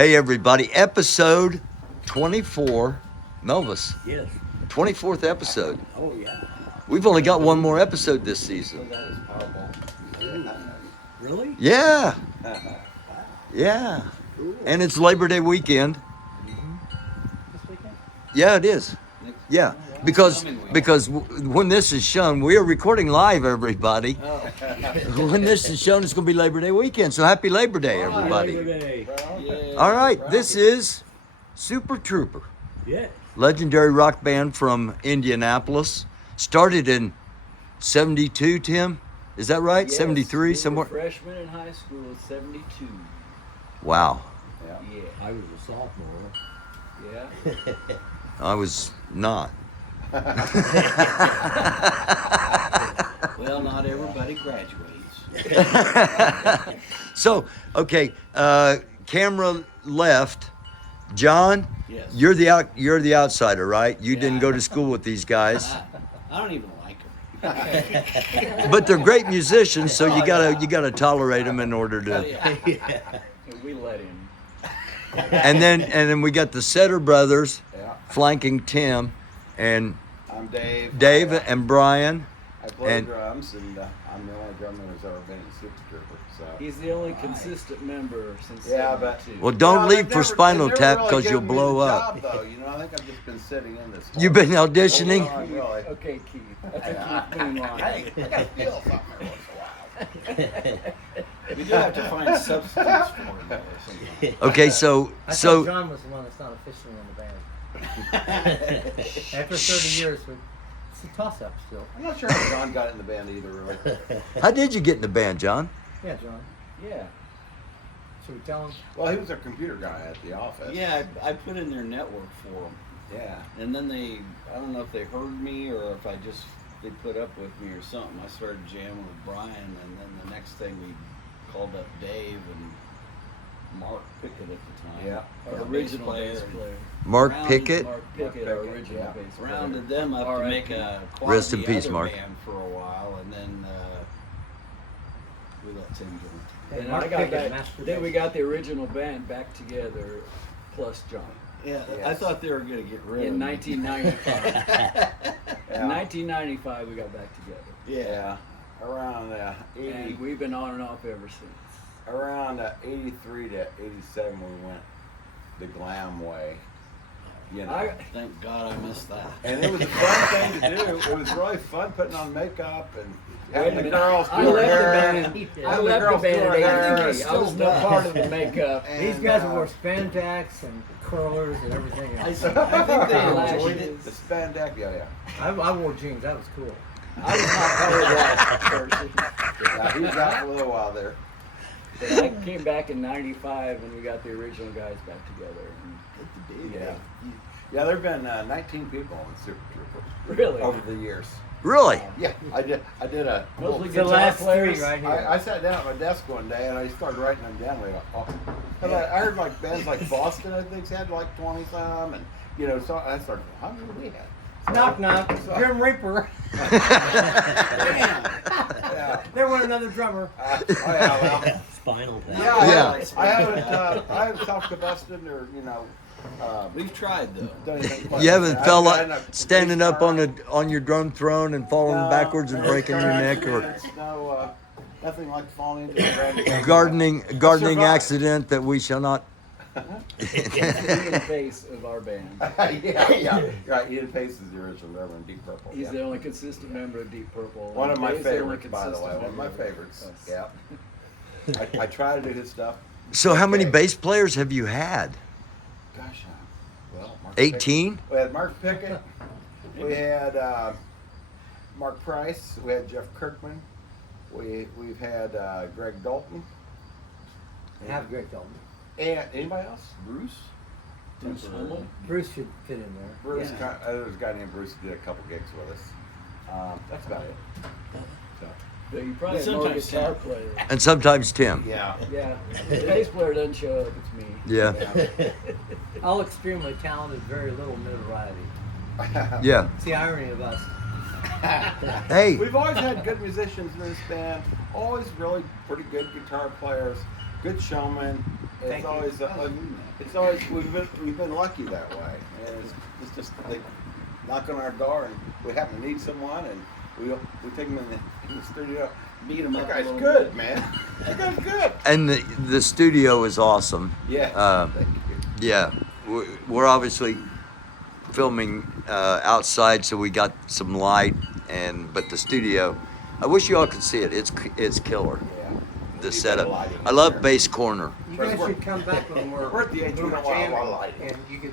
Hey everybody, episode 24, Melvis, Yes. 24th episode. Oh, yeah. We've only got one more episode this season. That is Powerball. Really? Yeah, yeah. Cool. And it's Labor Day weekend. This weekend? Yeah, it is. Next Yeah, weekend? because Coming week. because when this is shown, we are recording live, everybody. Oh. When this is shown, it's going to be Labor Day weekend. So happy Labor Day, Labor everybody. Day. Yeah. All right, this is Super Trooper. Yeah. Legendary rock band from Indianapolis. Started in 72, Tim? Is that right? Yes, 73, we were somewhere? Freshman in high school, 72. Wow. Yeah. I was a sophomore. Yeah. I was not. Well, not everybody graduates. So, okay, camera left. John, Yes. you're the outsider, right? You didn't Yeah. go to school with these guys. I don't even like them. But they're great musicians, so you gotta tolerate them in order to. Yeah. We let him. And then we got the Setter brothers Yeah, flanking Tim, and I'm Dave. Dave and Brian. I play and- drums, and I'm the only drummer who's ever been in Super Trooper. So He's the only consistent member since Yeah, but- 72. Well, don't leave they've for never- Spinal they've Tap never because really you'll given me blow the up. Job, though. You know, I think I've just been sitting in this. You've been auditioning. Oh, really. Okay, Keith. That's a Yeah. Keith Boone line. Hey, I gotta feel something every once in a while. We do have to find substitutes for him. though, sometimes. Okay, so I thought so John was the one that's not officially in the band. After 30 years, it's a toss-up still. I'm not sure how John got in the band either, really. how did you get in the band, John? Yeah, John. Yeah. Should we tell him? Well, he was a computer guy at the office. Yeah, I put in their network for them. Yeah. And then I don't know if they heard me or if they put up with me or something. I started jamming with Brian, and then the next thing we called up Dave and Mark Pickett at the time. Yeah. Our Yeah, original bass bass player. Mark Rounded Pickett. Mark Pickett, our Pickett, original yeah. bass player. Rounded them up to make a Rest in quasi peace, other Mark. band for a while, and then we let Tim join. Hey, And Mark I got Pickett, that, master then we bass. got the original band back together, plus John. Yeah, I Yes. thought they were gonna get rid of Oh, me. Oh, In 1995. Yeah. In 1995, we got back together. Yeah. Around 80, And we've been on and off ever since. around 83 to 87, we went the glam way. You know. Thank God I missed that. And it was a fun thing to do. It was really fun putting on makeup and Wait a having the minute. girls do I her left the hair. band. I Having left the girls do band her at hair. 83. I was no part of the makeup. These And, guys wore spandex and curlers and everything I else. think they enjoyed enjoyed it. it. The spandex, yeah. I wore jeans. That was cool. I was not part of that person. Yeah, he was out for a little while there. But I came back in 95 when we got the original guys back together. Yeah. Yeah, there have been 19 people in Super Troopers Really? over the years. Really? Yeah, I did a little, Mostly The guitar last players. three right here. I sat down at my desk one day and I started writing them down. I heard like bands like Boston, I think, had like 20 some, and you know, so I started. How many do we have? So- Knock knock. so- Grim Reaper. Yeah. There went another drummer. Oh yeah, well. Spinal Tap. Yeah, Yeah. I haven't self-combusted or We've tried though. done anything. like You haven't that. fell I up, standing up on your drum throne and falling backwards and breaking your neck, or no, nothing like falling into the ground. gardening Survived. accident that we shall not. He's the face of our band. yeah, right. Ian Pace is the original drummer in Deep Purple. He's yeah. the only consistent member of Deep Purple. One of my Dave's the only favorites, by the way. consistent One of my member favorites. us. Yeah. I try to do his stuff. So how many Okay. bass players have you had? Gosh, well, Mark 18? Pickett. We had Mark Pickett. We had Mark Price. We had Jeff Kirkman. We've had Greg Dalton. Have Greg Dalton. And anybody else? Bruce? Bruce Hummel? Bruce should fit in there. Bruce. Yeah. There was a guy named Bruce who did a couple gigs with us. That's about it. So, But you probably But have more uh, guitar sometimes player. And sometimes Tim. yeah. Yeah. The bass player doesn't show up, it's me. Yeah. All extremely talented, very little notoriety. Yeah. It's the irony of us. Hey. We've always had good musicians in this band. Always really pretty good guitar players, good showmen. Thank you. It's always we've been lucky that way. And it's just they knock on our door and we happen to need someone and we take them in the studio. Beat 'em That up a guy's little good, bit. man. That guy's good. And the studio is awesome. Yeah. Thank you. Yeah, we're obviously filming outside, so we got some light. But the studio, I wish you all could see it. It's killer. Yeah. The We've got setup. lighting I love there. Bass Corner. You guys should come back when We're at the age we when don't we're want a lot jamming, of lighting. and you could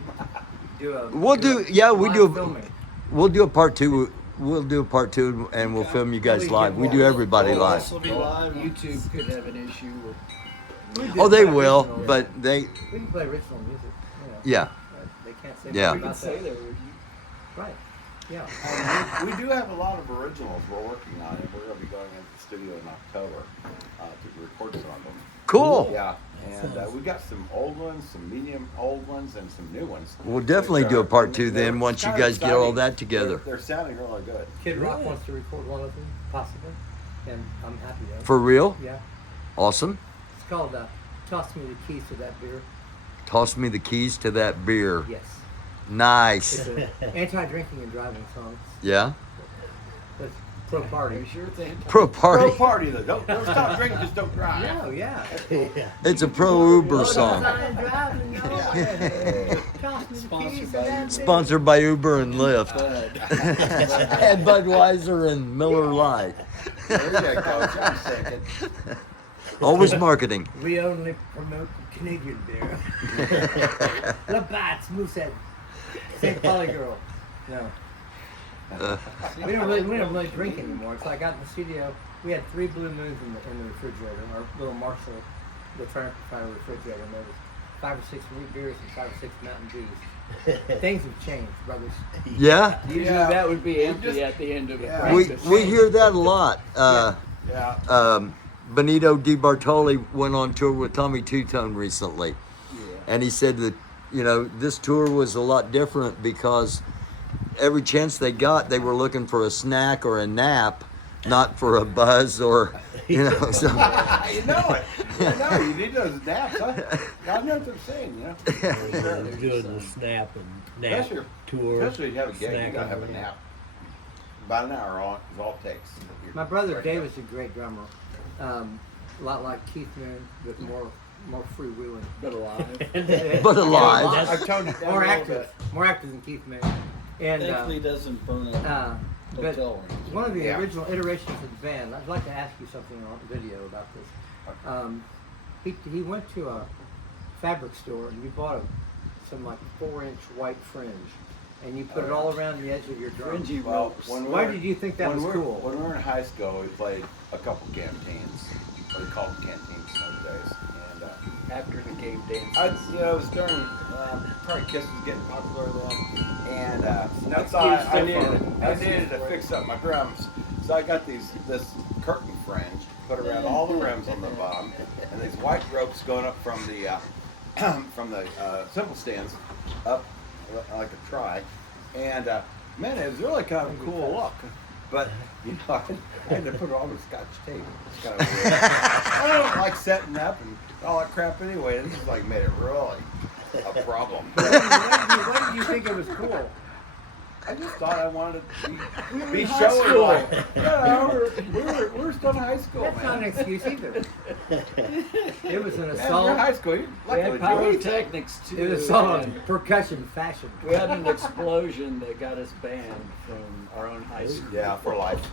do a. We'll do. Yeah, we live do. filming. We'll do a part two. We'll do a part two, and we'll film you guys live. We do everybody We'll live. also be live. YouTube could have an issue with. We do Oh, they play will, original. but they. We can play original music. You know, Yeah. They can't say Yeah. much We can about say that. that with you. Right. Yeah. We do have a lot of originals we're working on, and we're going to be going into the studio in October to record some of them. Cool. Yeah, and we got some old ones, some medium old ones, and some new ones. We'll definitely which do a are- part two and they're then once you kinda guys get all sounding- that together. They're sounding really good. Kid Rock Really? wants to record one of them, possibly, and I'm happy to. For real? Yeah. Awesome. It's called "Toss Me the Keys to That Beer." Toss me the keys to that beer. Yes. Nice. It's an anti-drinking and driving song. Yeah. It's pro Are party. you sure it's anti? Pro Pro party. party though. Don't stop drinking, just don't drive. No, yeah. It's a pro Uber song. Driving, no. Toss me the Sponsored keys to by that beer. Sponsored by Uber and Lyft. Bud. And Budweiser and Miller Lite. There you go, Coach. I'm second. Always marketing. We only promote Canadian beer. Labatt's, Moosehead, St. Pauli Girl. No. Uh, We don't really drink anymore. It's like I got in the studio. We had 3 Blue Moons in the refrigerator, our little Marshall, the Triumph Fire refrigerator. And there was 5 or 6 root beers and 5 or 6 Mountain Dews. Things have changed, brothers. yeah. Usually Yeah. that would be empty just- at the end of a Yeah. We practice. we hear that a lot. Yeah. Benito DiBartoli went on tour with Tommy Two-Tone recently. And he said that, this tour was a lot different because every chance they got, they were looking for a snack or a nap, not for a buzz or, so. You know it. You need those naps, huh? I know what they're saying, They're doing the snap and nap Especially, tour. especially if you have a gig, you snack gotta have a and- nap. About an hour on is all it takes. My brother Dave is a great drummer. A lot like Keith Moon, with more freewheeling. But alive. But alive. I toned it down More a little active. More active than Keith Moon. And Thankfully, doesn't burn up but hotel rooms. one of the Yeah. original iterations of the band, I'd like to ask you something on video about this. He went to a fabric store and you bought some like 4-inch white fringe, and you put it all around the edge of your drum. Fringy Well, ropes. Why did you think that was cool? When we were in high school, we played a couple canteens. What we called canteens in those days. And After the cave dance. it was during probably Kiss was getting popular then, and I That's thought Keith's I different. needed to fix up my drums, so I got this curtain fringe put around all the rims on the bottom, and these white ropes going up from the cymbal stands up like a try, and man, it was really kind of a cool look. But I had to put it on with Scotch tape. It's kind of weird. I don't like setting up and all that crap anyway. This is like made it really a problem. Why did you think it was cool? I just thought I wanted to be in high showing school. like, we were still in high school, That's not an man. excuse either. It was an Man, you're in assault. high school. You We had luckily pyrotechnics too. It was assault and on percussion fashion. We had an explosion that got us banned from our own high school. Yeah, for life.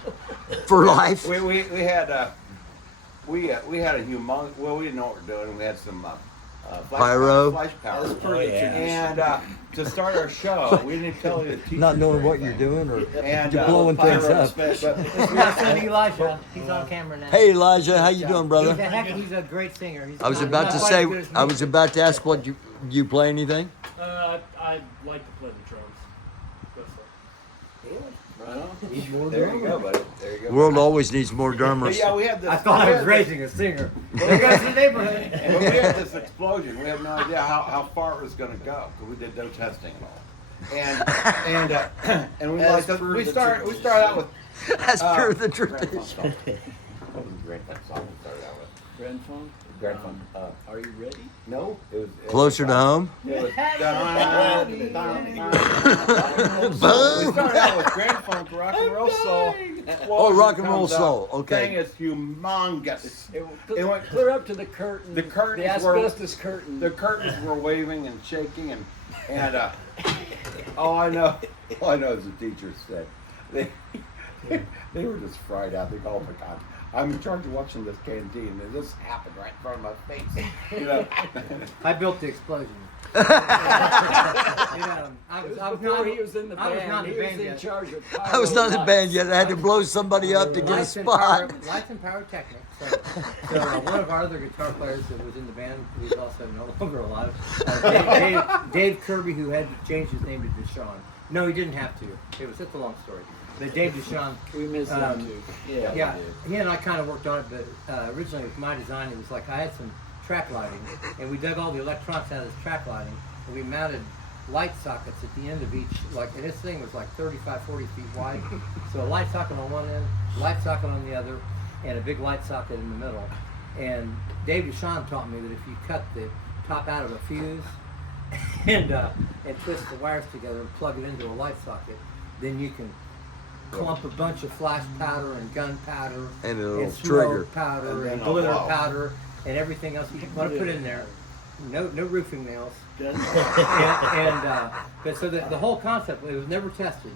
For life. We had a humongous. Well, we didn't know what we were doing. We had some Pyro? flash powder. As per the yeah. tradition. And to start our show, we didn't tell the teachers. Not knowing or what you're anything. doing or And you're blowing Pyro things up. special. Now send Elijah. He's on camera now. Hey Elijah, how you doing, brother? He's a great singer. He's I was not- about not to quite say, as good as me. I was about to ask what you play anything? I like to play the drums. That's all. Right on. He's more There you go, drummer. buddy. There you go. World always needs more But drummers. yeah, we had this. I thought we I was had raising a singer. There goes the neighborhood. When we had this explosion, we had no idea how far it was going to go because we did no testing at all. And we As like per we the started tradition. out with That's pure the Grand tradition. Funk. That was great. That song we started out with. Grand Funk. Grand Funk. Are you ready? No, it was Closer to home. It was Boom. We started out with Grand Funk, rock and roll soul. Oh, rock and roll Comes up. soul. Okay. Thing is humongous. It went- clear up to the curtain. The curtains the were- asbestos curtain. The curtains were waving and shaking, and all I know is the teachers said they were just fried out. They go, oh my God, I'm in charge of watching this canteen, and this happened right in front of my face. You know, I built the explosion. I was Before he was in the I was band, not in he the was band in yet. charge of I was not in the pyro band yet. I had to blow somebody up to get a Lights and spot. Lights and Pyrotechnics. So one of our other guitar players that was in the band, who's also no longer alive, Dave Kirby, who had to change his name to Deshaun. No, he didn't have to. It's a long story. But Dave Deshaun, We miss him too. yeah, he and I kind of worked on it, but originally with my design, it was like I had some track lighting, and we dug all the electronics out of this track lighting, and we mounted light sockets at the end of each, and this thing was like 35, 40 feet wide. So a light socket on one end, light socket on the other, and a big light socket in the middle. And Dave Deshaun taught me that if you cut the top out of a fuse and twist the wires together and plug it into a light socket, then you can clump a bunch of flash powder and gunpowder And it'll smoke trigger. powder And then and it'll glitter blow. powder and everything else you want to put in there. No roofing nails. Good. But so the whole concept, it was never tested.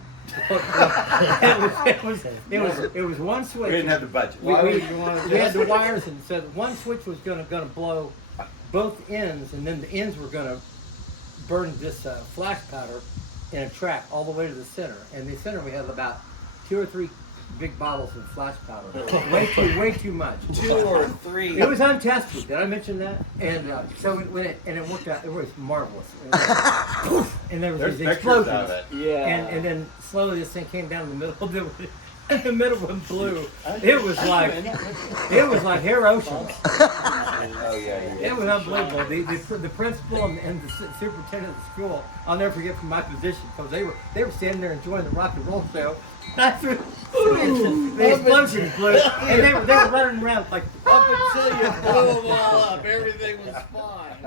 It was one switch. we didn't have the budget. We, Why we, would you want to we had test the it? wires, and so one switch was gonna blow both ends, and then the ends were gonna burn this flash powder in a track all the way to the center. And the center we had about 2 or 3 big bottles of flash powder. way too much. 2 or 3. It was untested. Did I mention that? And so it worked out. It was marvelous. And there was There's these pictures explosions. of it. Yeah. And then slowly this thing came down in the middle of the and blew. It was like Hair Oceans. Oh yeah. It was unbelievable. The principal and the superintendent of the school, I'll never forget from my position, because they were standing there enjoying the rock and roll show. The explosion blew, and they were running around like Up until you blew them all up, everything was fine.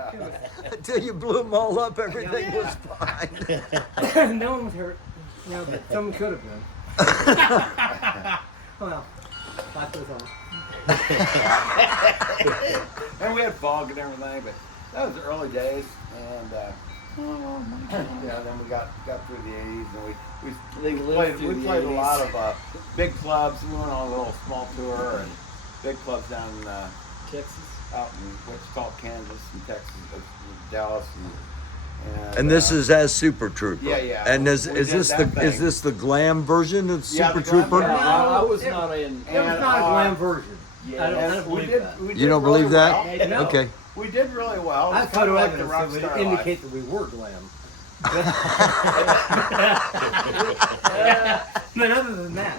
Until you blew them all up, everything was fine. no one was hurt. But someone could have been. Well, life goes on. And we had fog and everything, but that was the early days, and then we got through the '80s, and They lived through we the played a 80s. lot of big clubs. We went on a little small tour, and big clubs down Texas. out in Wichita, Kansas, and Texas, Dallas, And this is as Super Trooper. Yeah. And is We is did this that the thing. glam version of Yeah, Super the glam Trooper? version. I was not in. It was not a glam version. Yeah. I don't we believe did. that. We did You don't really believe that? well. No. Okay. We did really well. I have It's kind photo of like evidence the rock that would star indicate life. that we were glam. But other than that,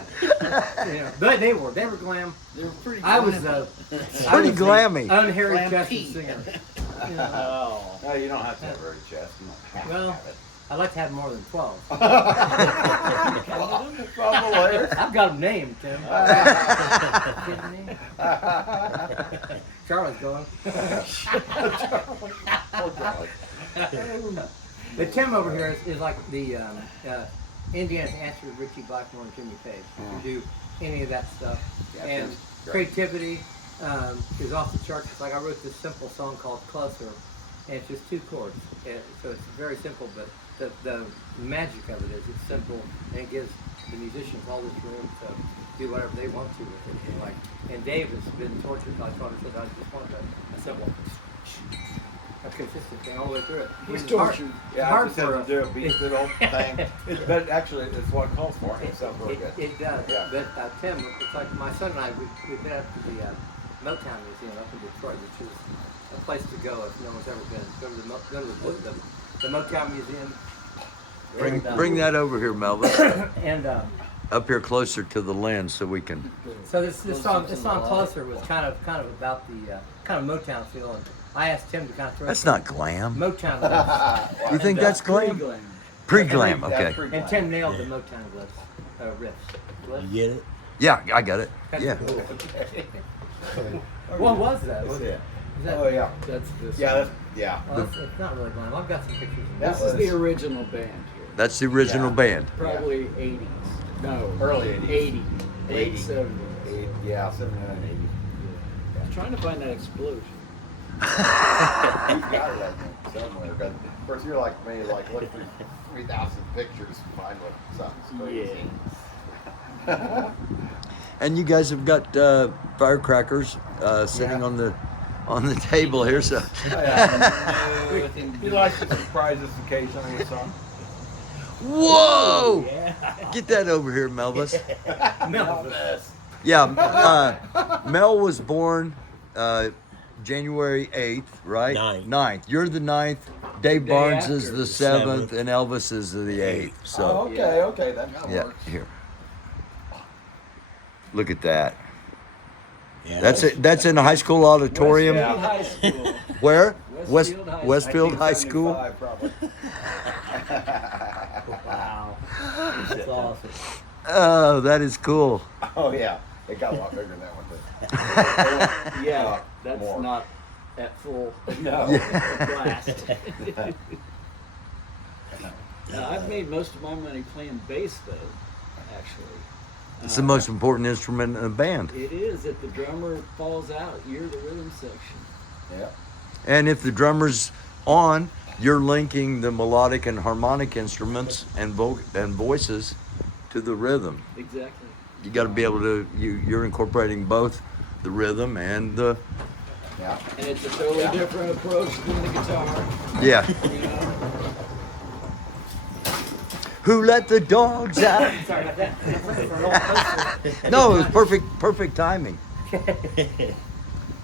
but they were glam. They were pretty. I was Pretty glammy. unhairy Glam chested P. singer. Oh. No, you don't have to have a very chest. You don't have Well, to have it. I'd like to have more than 12. Probably. I've got them named, Tim. Kidding me? Charlie's going. But Tim over here is like the Indiana's answer to Richie Blackmore and Jimmy Page. If you do any of that stuff. Yeah, And Tim's great. creativity is off the charts. It's like I wrote this simple song called Closer, and it's just 2 chords. So it's very simple, but the magic of it is it's simple, and it gives the musicians all this room to do whatever they want to with it. And Dave has been tortured by Tony, so I just wanted a simple consistent thing all the way through it. He's Which is hard. tortured. Yeah, Hard I just have for to do a beat little thing. But actually, it's what it calls for. It sounds really good. It does. Yeah. But Tim, it's like my son and I, we've been up to the Motown Museum up in Detroit, which is a place to go if no one's ever been. Go to the Motown Museum. Bring that over here, Melvin. And Up here closer to the lens so we can. so this song Closer was kind of about the kind of Motown feel. And I asked Tim to kind of throw That's some not glam. Motown glyphs. You think that's glam? Glam. Pre-glam, That's okay. pretty And glam. Tim nailed the Motown riffs. You get it? Yeah, I got it. Yeah. What was that? Was Yeah. it Is that, Oh yeah. That's this. Yeah, one. that's yeah. Oh, it's not really glam. I've got some pictures of That This that. is the was- original band here. That's the original Yeah. band. Probably 80s. No. Early 80s. 80. Late 80. 70s. Yeah, 79, 80. I was trying to find that explosion. You've got it, I think, somewhere. But of course, you're like me, like look through 3,000 pictures to find what something's crazy. And you guys have got firecrackers sitting Yeah. on the table here. So He likes to surprise us occasionally, son. whoa! Yeah. Get that over here, Melvis. Melvis. Yeah, Mel was born January 8th, right? Ninth. You're the 9th. Dave Day Barnes after is the the 7th, 7th. and Elvis is the 8th. Oh, So, okay, okay, that yeah, works. here. Look at that. Yeah, That's it. That's in the high school auditorium. Westfield High School. Where? Westfield High School. Westfield High School. 1975, probably. Wow. That's awesome. Oh, that is cool. Oh yeah, it got a lot bigger than that one. Did. Yeah, that's more. not at full No. blast. I've made most of my money playing bass, though, actually. It's the most important instrument in a band. It is. If the drummer falls out, you're the rhythm section. Yeah. And if the drummer's on, you're linking the melodic and harmonic instruments and voices to the rhythm. Exactly. You got to be able to. You're incorporating both the rhythm and the. Yeah. And it's a totally different approach than the guitar. Yeah. You know? Who let the dogs out? Sorry about that. I'm looking for an old poster. No, it was perfect timing.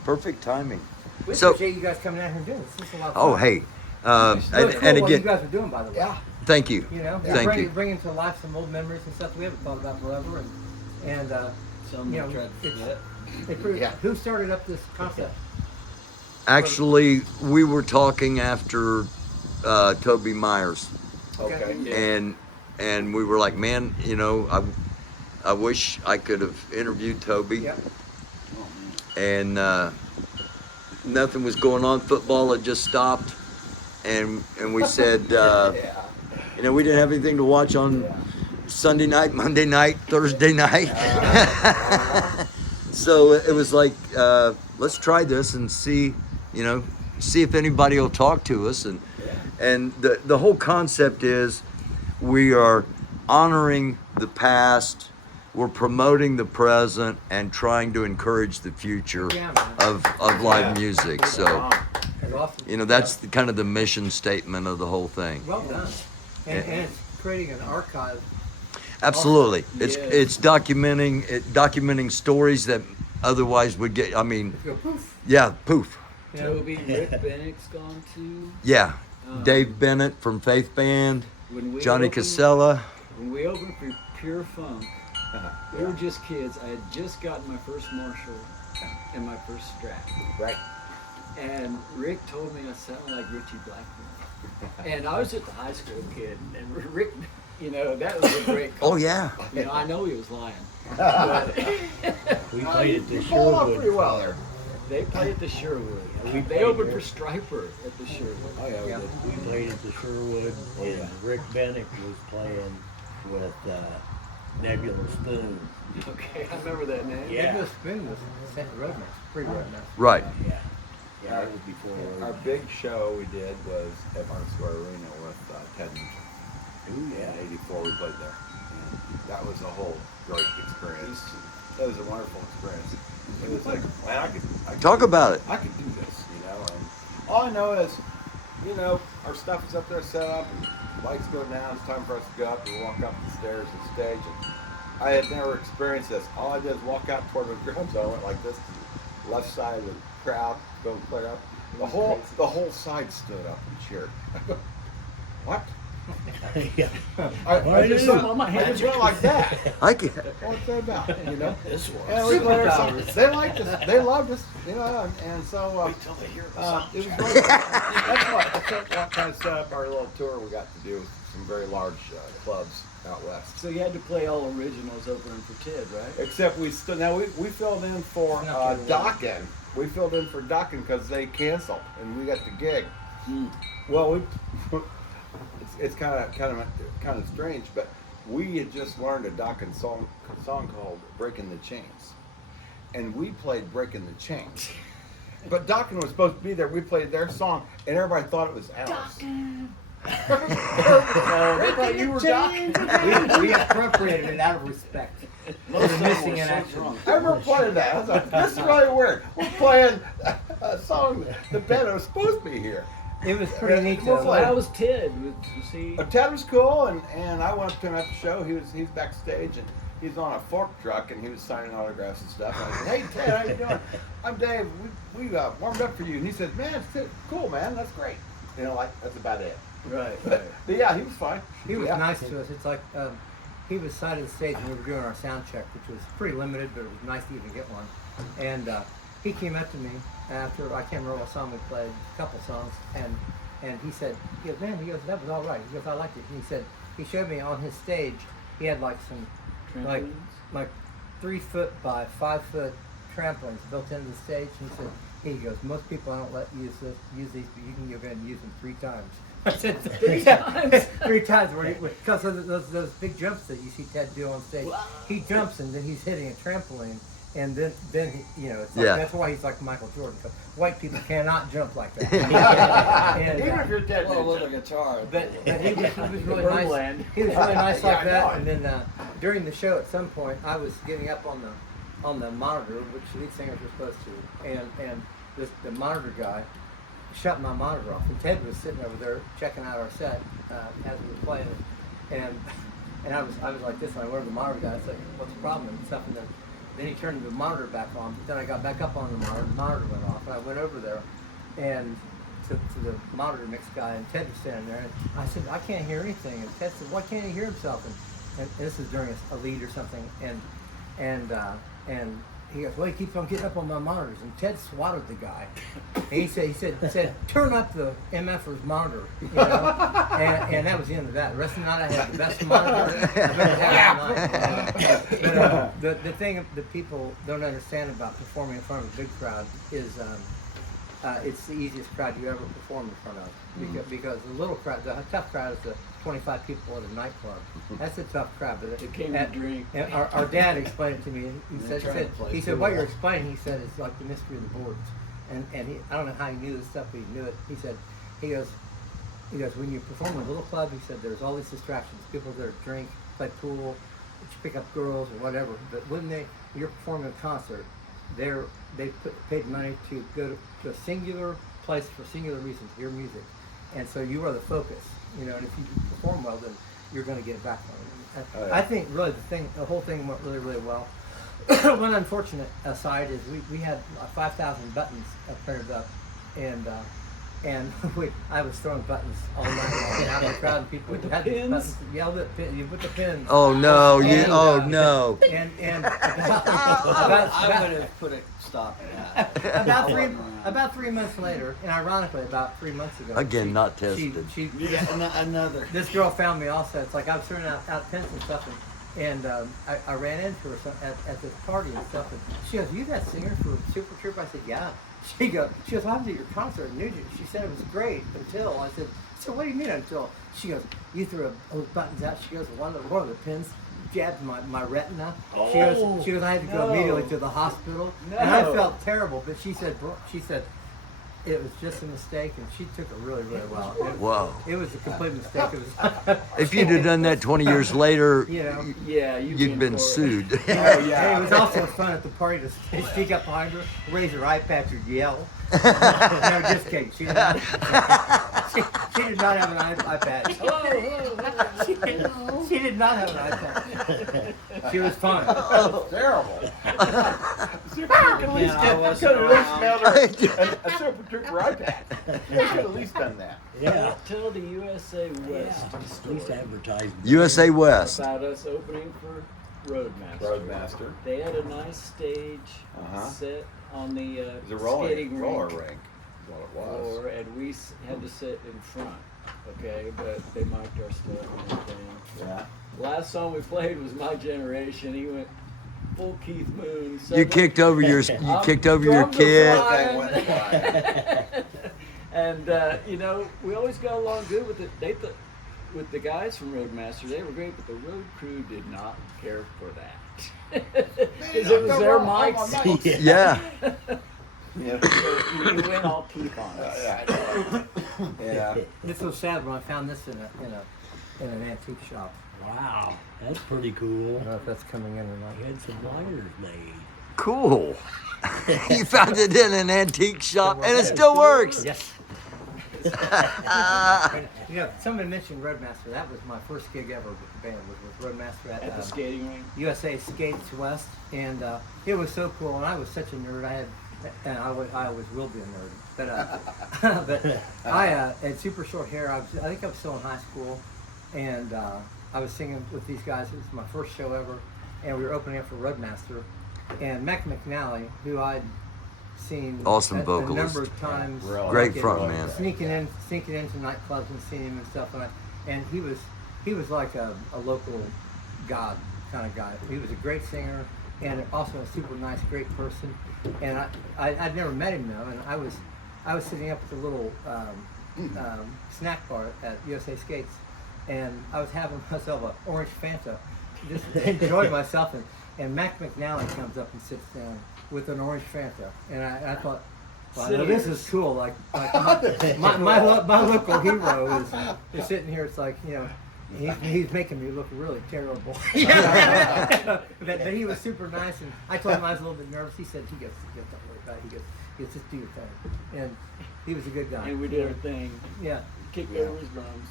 Perfect timing. We So- appreciate you guys coming out here and doing this. This is a lot of Oh, fun. hey, Really cool and what you again, guys are doing, by the way. Yeah. thank you. You know, Thank you. bringing to life some old memories and stuff we haven't thought about forever, and Some you know, tried to it's- forget. they prove, Yeah. who started up this concept? Actually, we were talking after Toby Myers, Okay. Yeah. and we were like, man, you know, I wish I could have interviewed Toby, Yep. and nothing was going on. Football had just stopped, and we said, Yeah. you know, we didn't have anything to watch on Sunday night, Monday night, Thursday night. So it was like, let's try this and see, you know, see if anybody will talk to us. And the whole concept is we are honoring the past, we're promoting the present, and trying to encourage the future Yeah, man. of live music. So, That's awesome. you know, that's kind of the mission statement of the whole thing. Well done. And it's creating an archive. Absolutely. Yes. It's documenting stories that otherwise would get, I mean, Go poof. yeah, poof. You know, Toby, Rick Bennick's gone too. Yeah. Dave Bennett from Faith Band, When we Johnny opened- Casella. When we opened for Pure Funk, we were just kids. I had just gotten my first Marshall and my first Strat. Right. And Rick told me I sounded like Richie Blackmore. And I was just a high school kid. And Rick, you know, that was a great Oh, compliment. yeah. You know, I know he was lying. But We played at the You pulled off pretty Sherwood. well there. they played at the Sherwood. We They played opened there. for Striper at the Sherwood. Oh yeah, we Yeah. did. We played at the Sherwood, and Rick Bennick was playing with Nebula Spoon. Okay, I remember that name. Yeah. Nicholas Spoon was Roadmaster, pre-Roadmaster. Right. Yeah. Yeah, that was before. Our big show we did was at Mark Square Arena with Ted Nugent. Ooh, In yeah. '84 we played there. And that was a whole great experience. That was a wonderful experience. It was like, man, I could Talk do about it. I could do this, you know. And all I know is, you know, our stuff is up there set up, and lights go down. It's time for us to go up and walk up the stairs to the stage. And I had never experienced this. All I did was walk out toward the drums. I went like this to the left side of the crowd, go clear up. The whole side stood up and cheered. I go, what? Yeah. I just know. went like that. I can. What's that about? You know? This one. And we played our songs. They liked us. They loved us. You know, and so it was great. That's what. what kind of set up our little tour we got to do with some very large clubs out west. So you had to play all originals opening for Ted, right? Except we filled in for Not good Dockin. We filled in for Dockin because they canceled and we got the gig. Well, it's kind of strange, but we had just learned a Dockin song called "Breaking the Chains," and we played "Breaking the Chains." But Dockin was supposed to be there. We played their song, and everybody thought it was ours. They thought you were Dockin. We appropriated it out of respect. Most of them missing were in so action. drunk. I remember playing that. I was like, this is really weird. We're playing a song the band that was supposed to be here. It was pretty neat We're though. playing- How was Ted? Was he? Ted was cool, and I went up to him at the show. He's backstage, and he's on a fork truck, and he was signing autographs and stuff. And I said, "Hey Ted, how you doing? I'm Dave. We warmed up for you." And he said, "Man, it's Ted. Cool, man. That's great." You know, like that's about it. Right. But yeah, he was fine. He was Yeah. nice to us. It's like he was side of the stage when we were doing our sound check, which was pretty limited, but it was nice to even get one. And he came up to me after, I can't remember what song we played, a couple songs, and he said, "Man," he goes, "that was all right." He goes, "I liked it." And he said, he showed me on his stage, he had like some like 3 foot by 5 foot trampolines built into the stage. And he goes, "Most people I don't let use these, but you can go ahead and use them 3 times." I said, 3 times? 3 times, because of those big jumps that you see Ted do on stage. He jumps and then he's hitting a trampoline, and then he, it's like, Yeah. that's why he's like Michael Jordan. 'Cause white people cannot jump like that. And, Even if you're Ted, Well, with a guitar. but he was really nice. Birdland. He was really nice like Yeah, I know that. it. And then during the show, at some point, I was getting up on the monitor, which lead singers were supposed to, and the monitor guy shut my monitor off, and Ted was sitting over there checking out our set as we were playing it, and I was like this, and I went over to the monitor guy. I said, "What's the problem?" and stuff, and then he turned the monitor back on. But then I got back up on the monitor went off, and I went over there, and to the monitor mix guy, and Ted was standing there, and I said, "I can't hear anything," and Ted said, "Why can't he hear himself?" And this is during a lead or something, and he goes, "Well, he keeps on getting up on my monitors," and Ted swatted the guy. And he said, "Turn up the MFer's monitor," and that was the end of that. The rest of the night I had the best monitor I've ever had all night. But the thing that people don't understand about performing in front of a big crowd is it's the easiest crowd you ever perform in front of, because the little crowd, the tough crowd is the 25 people at a nightclub. That's a tough crowd. But They came to drink. And our dad explained it to me. He They tried to play he said, cool. "What you're explaining," he said, "is like the mystery of the boards." And I don't know how he knew this stuff, but he knew it. He goes, "When you perform in a little club," he said, "there's all these distractions. People there drink, play pool, pick up girls or whatever. But when you're performing a concert, they paid money to go to a singular place for singular reasons, hear music, and so you are the focus. And if you perform well, then you're going to get back on it." Oh, yeah. I think really the whole thing went really, really well. One unfortunate aside is we had 5,000 buttons printed up, and I was throwing buttons all night long out in the crowd, and people With the had these pins? buttons, yelled at you with the pins. Oh no! And, No! And I would have put a stop to that. about 3 months later, and ironically, about 3 months ago, Again, not tested. She Yeah, another. this girl found me also. It's like I was throwing out pins and stuff, and I ran into her at this party and stuff, and she goes, "You that singer for Super Trooper?" I said, "Yeah." She goes, "I was at your concert in Nugent." She said it was great until I said, "So what do you mean until?" She goes, "You threw those buttons out." She goes, one of the pins jabbed my retina. She goes, "I had to go no. immediately to the hospital," No. and I felt terrible. But she said it was just a mistake, and she took it really, really well. Whoa! It was a complete mistake. It was. If you'd have done that 20 years later, Yeah, you'd been sued. Hey, it was also fun at the party to sneak up behind her, raise her eye patch, or yell. No, just kidding. She did not have an eye patch. She did not have an eye patch. She was fun. Terrible. Super at least Yeah, I could wasn't at least around. mailed her a Super Trooper iPad. They could at least done that. Yeah. Tell the USA West At least advertising. USA West. about us opening for Roadmaster. Roadmaster. They had a nice stage Uh-huh. set on the It's a skating roller rink. rink. what it was. floor, and we had to sit in front. Okay, but they mic'd our stuff and everything. Yeah. Last song we played was My Generation. He went full Keith Moon. You kicked over your Drums are kid. flying. Thing went flying. And you know, we always got along good with it. With the guys from Roadmaster, they were great, but the road crew did not care for that. Because it was their mics. Yeah. Yeah. So you went all Keith on us. Yeah. This was sad when I found this in an antique shop. Wow, that's pretty I cool. don't know if that's coming in or not. You had some wires made. Cool. You found it in an antique shop and it still works. Yes. You know, somebody mentioned Roadmaster. That was my first gig ever with the band. Was with Roadmaster At the skating rink. USA Skates West, and it was so cool. And I was such a nerd. I always will be a nerd. But I had super short hair. I think I was still in high school, and I was singing with these guys. It was my first show ever, and we were opening up for Roadmaster, and Mac McNally, who I'd seen Awesome a vocalist. number of times. Really. Great like, front man. Sneaking into nightclubs and seeing him and stuff, and he was like a local god kind of guy. He was a great singer and also a super nice, great person. And I'd never met him though, and I was sitting up at the little snack bar at USA Skates, and I was having myself an orange Fanta, just enjoying myself, and Mac McNally comes up and sits down with an orange Fanta, and I thought, well, no, this is cool. Like my local hero is sitting here. It's like, you know, he's making me look really terrible. But he was super nice, and I told him I was a little bit nervous. He said, "He gets don't worry about it. He gets just do your thing," and he was a good guy. And we did our thing. Yeah, Kicked over his drums.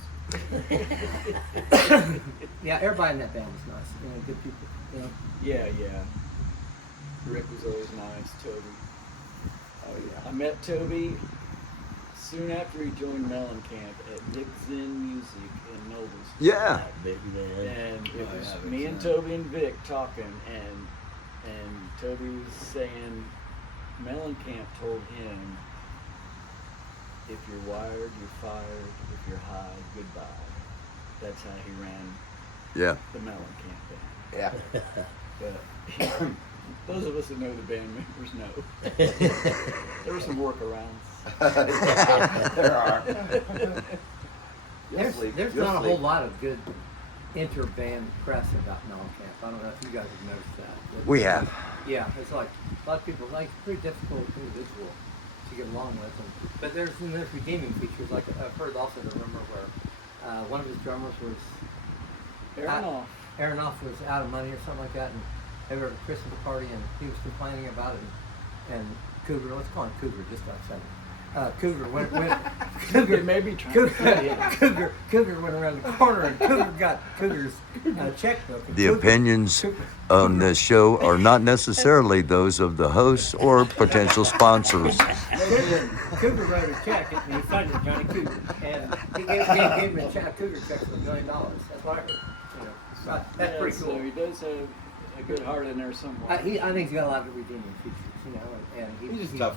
yeah. Everybody in that band was nice. You know, good people. You know. Yeah. Rick was always nice. Toby. Oh yeah. I met Toby soon after he joined Mellencamp at Dick Zen Music in Nobles. Yeah. Big man. And it Oh, was yeah, me Dick and Zen. Toby and Vic talking, and Toby was saying Mellencamp told him, if you're wired, you're fired. If you're high, goodbye. That's how he ran Yeah. the Mellencamp band. Yeah. But those of us that know the band members know. There were some workarounds. There are. You'll There's sleep. there's You'll not a sleep. whole lot of good inter-band press about Mellencamp. I don't know if you guys have noticed that. But, We have. Yeah, it's like a lot of people like it's pretty difficult individual to get along with them. But there's redeeming features. Like I've heard also the rumor where one of his drummers was Aronoff was out of money or something like that, and they were at a Christmas party and he was complaining about it, and Cougar, let's call him Cougar just for a second. Cougar went Cougar maybe trying Cougar went around the corner and Cougar got Cougar's checkbook. And The Cougar- opinions on this show are not necessarily those of the hosts or potential sponsors. Cougar wrote a check and he signed it Johnny Cougar, and he gave him a check. Cougar check for $1 million. That's what I heard. You know, so that's pretty cool. So he does have a good heart in there somewhere. I think he's got a lot of redeeming features. You know, and He's just he, tough.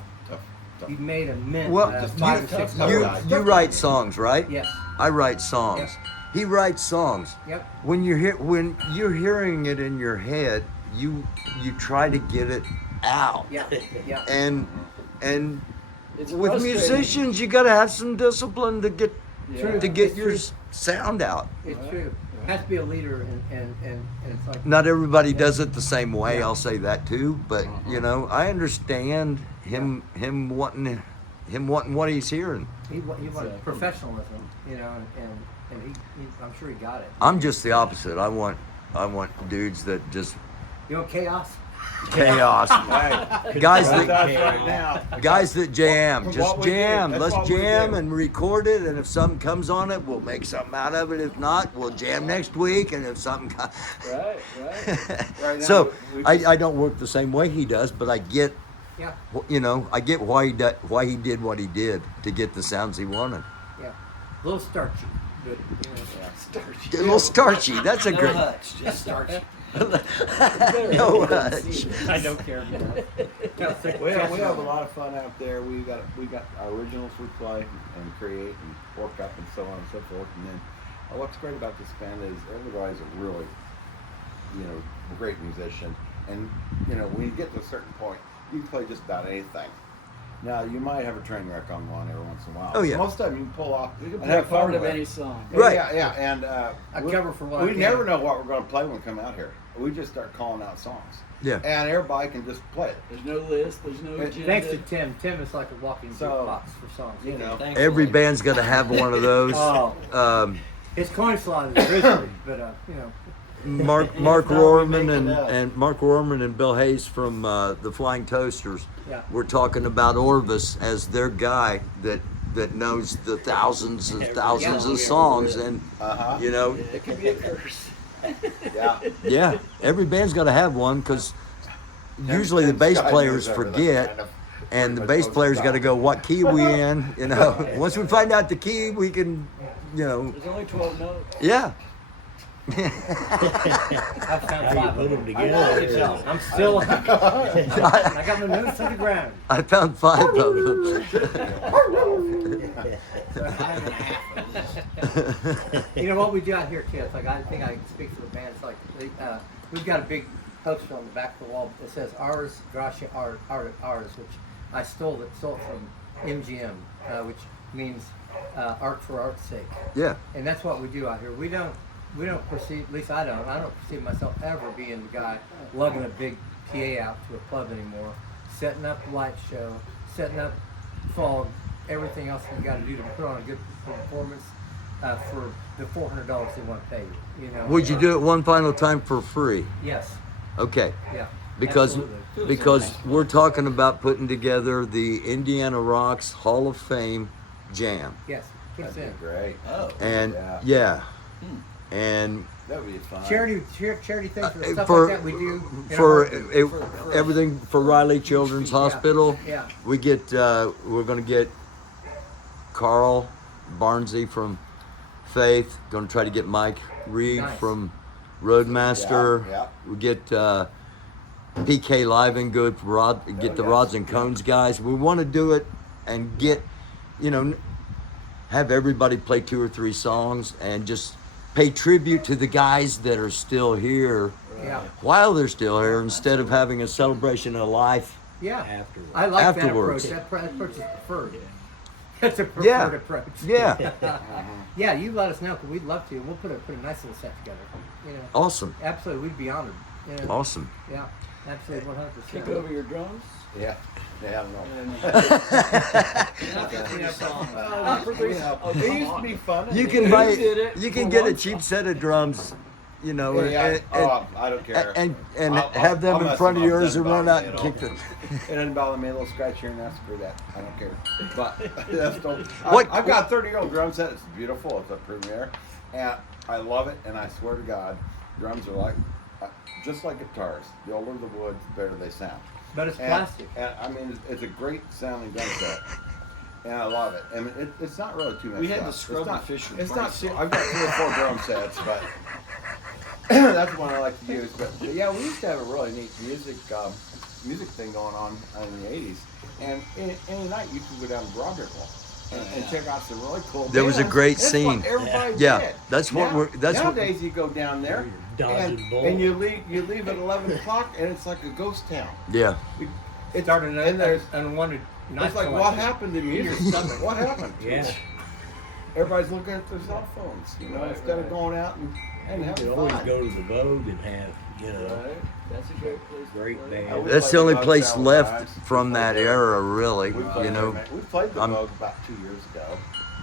He made a mint Well, out of just 5 or tough 6 guy. million. You write songs, right? Yes. I write songs. He writes songs. Yep. When you're hearing it in your head, you try to get it out. Yeah. Yeah. And It's with frustrating. musicians, you got to have some discipline to get Yeah. to get It's your true. sound out. It's true. Has to be a leader, and it's like Not everybody does it the same way. I'll say that too. But you know, I understand him wanting what he's hearing. he wanted professionalism, you know, and he I'm sure he got it. I'm just the opposite. I want dudes that just You know, chaos. chaos. Right. Guys That's that us right now. guys that jam. From Just what we do. jam. That's Let's what we jam do. and record it. And if something comes on it, we'll make something out of it. If not, we'll jam next week. And if something comes. Right. Right now, So we I don't work the same way he does, but I get, Yeah. you know, I get why he did what he did to get the sounds he wanted. Yeah. A little starchy, but you know, A little starchy. That's a great. Just starch. No rush. I don't care. We have a lot of fun out there. We got our originals we play and create and work up and so on and so forth. And then what's great about this band is everybody's a really, great musician. And when you get to a certain point, you can play just about anything. Now you might have a train wreck on one every once in a while. Oh, yeah. Most of them you can pull off You can and play have fun part of with. any song. Right. Yeah, and I cover for what I we can. never know what we're going to play when we come out here. We just start calling out songs. Yeah. And everybody can just play it. There's no list. There's no agenda. Thanks to Tim. Tim is like a walking So, jukebox for songs. you know. Every band's got to have one of those. Oh. His coin slot is grizzly, but Mark Rorman and Bill Hayes from the Flying Toasters Yeah. were talking about Orvis as their guy that knows the thousands and thousands of songs, and It could be a curse. Yeah. every band's got to have one because usually the Tim's bass guy players knows everything, forget. kind of. And the Pretty bass much player's most got to of go, what key we in? Once we find out the key, we can, There's only 12 notes. yeah. I found How you five put of them them. together? I'm still. I got my nose to the ground. I found 5 of them. You know what we do out here, kids? Like I think I can speak for the band. It's like we've got a big poster on the back of the wall that says "Ours, Gracia, Art, Ours," which I stole it from MGM, which means art for art's sake. Yeah. And that's what we do out here. We don't perceive, at least I don't perceive myself ever being the guy lugging a big PA out to a club anymore, setting up the light show, setting up fog, everything else you got to do to put on a good performance for the $400 they want to pay you. Would you do it one final time for free? Yes. Okay. Yeah. Because absolutely. we're talking about putting together the Indiana Rocks Hall of Fame Jam. Yes. Put us That'd in. be great. Oh. And Yeah. and That would be fun. Charity things and stuff for like that we do. in for our- everything for Riley Children's Hospital. Yeah. We get we're going to get Carl Barnsey from Faith. Going to try to get Mike Reed Nice. from Roadmaster. Yeah, We get PK Live and Good for get the yeah. Rods and Cones guys. We want to do it and get have everybody play 2 or 3 songs and just pay tribute to the guys that are still here Yeah. while they're still here instead of having a celebration of life. Yeah. Afterwards. I like Afterwards. that approach. That approach is preferred. That's a preferred Yeah. approach. Yeah. Yeah, you let us know because we'd love to. We'll put a nice little set together. Awesome. Absolutely, we'd be honored. Awesome. Yeah, absolutely, 100%. Kick over your drums. Yeah. Yeah, no. It used to be fun. You can Who buy did it you can for get a one cheap song? set of drums, I don't care. and I'll have them in mess front of up. yours Doesn't and run bother out me and at kick all. them. It doesn't bother me. A little scratch here and there. Screw that. I don't care. But that's no. What- I've got a 30-year-old drum set. It's beautiful. It's a Premier, and I love it. And I swear to God, drums are like just like guitars. The older the wood, the better they sound. But it's And, plastic. and I mean, it's a great sounding drum set. And I love it. I mean, it's not really too much. We had to stuff. scrub It's not- the Fisher It's price not. off. I've got 3 or 4 drum sets, but that's one I like to use. But yeah, we used to have a really neat music thing going on in the '80s. And any night you could go down to Broderick and check out some really cool. There was a bands. great That's scene. what everybody Yeah, did. that's what Now- we're- that's what- nowadays you go down there Dodging and bullets. you leave at 11 o'clock and it's like a ghost town. Yeah. It's Started and there's unwanted. it's like what happened to music? What happened? Yeah. Everybody's looking at their cell phones, instead of going out and You having could always fun. go to the Vogue and have, Right. That's a great place. to great play. band. We That's played the only Vogue place several left times. from We that played there. era, really. We played there, man. We played the I'm- Vogue about 2 years ago.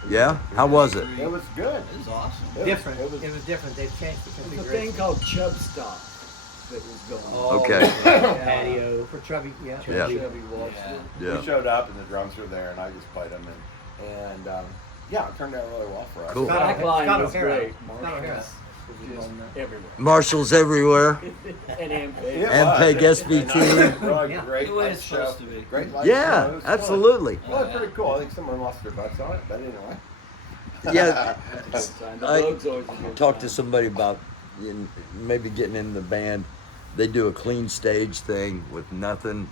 Yeah? How was it? It was good. It was awesome. Different. It was, It was different. They've changed the There's a thing configuration. called Chub Stop that was going on. Okay. Patio. For Chubby, yeah. Yeah. Chubby walks Yeah. with. Yeah. We showed up and the drums were there and I just played them and yeah, it turned out really well for us. Cool. Scott Backline Scott was O'Hara. great. Scott O'Hara. Just everywhere. Marshall's everywhere. And Ampeg. It And was. Peg It was SBT. really Yeah. great The way light it's show. supposed to be. Great light Yeah, show. It was fun. absolutely. Well, it's pretty cool. I think someone lost their butts on it, but anyway. Yeah. The I Vogue's always a good Talked to time. somebody about maybe getting in the band, they do a clean stage thing with nothing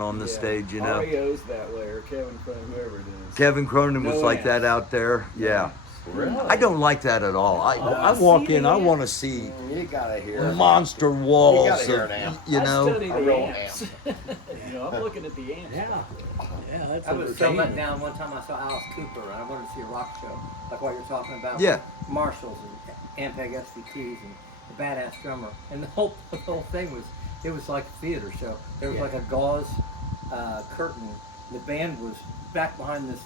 on the stage, you know. REO's that way, or Kevin Cronin, whoever it is. Kevin Cronin was No like that amps. out there. Yeah. Really? I don't like that at all. I walk in, I want to see You gotta hear. monster walls gotta hear of, an amp. you I know. study A the real amps. I'm looking at the amps. Yeah, that's I was so let entertaining. down one time I saw Alice Cooper and I wanted to see a rock show, like what you're talking about. Yeah. Marshalls and Ampeg SVTs and the badass drummer. And the whole thing was, it was like a theater show. There was like a gauze curtain. The band was back behind this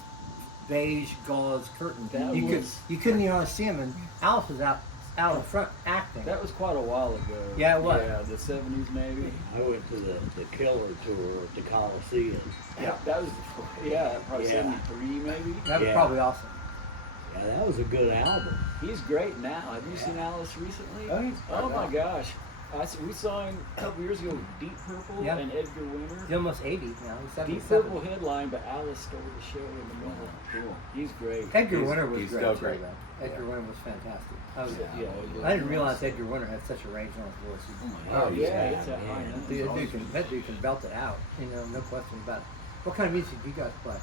beige gauze curtain. That You couldn't even see him, and Alice was out in front acting. That was quite a while ago. Yeah, it was. Yeah, the 70s maybe. I went to the Killer tour at the Coliseum. Yeah, that was probably Yeah. 73 maybe. That was Yeah. probably awesome. Yeah, that was a good album. He's great now. Have you seen Alice recently? Oh, he's Oh great my now. gosh. We saw him a couple years ago with Deep Purple Yeah. and Edgar Winter. He's almost 80 now. He's Deep 77. Purple headline, but Alice stole the show in the middle. Cool. He's great. Edgar Winter was he's great still too, great. though. Edgar Winter was fantastic. Yeah. I didn't realize Edgar Winter had such a range on his voice. Oh yeah, yeah, it's a high man. note. That dude can belt it out. You know, no question about it. What kind of music do you guys play?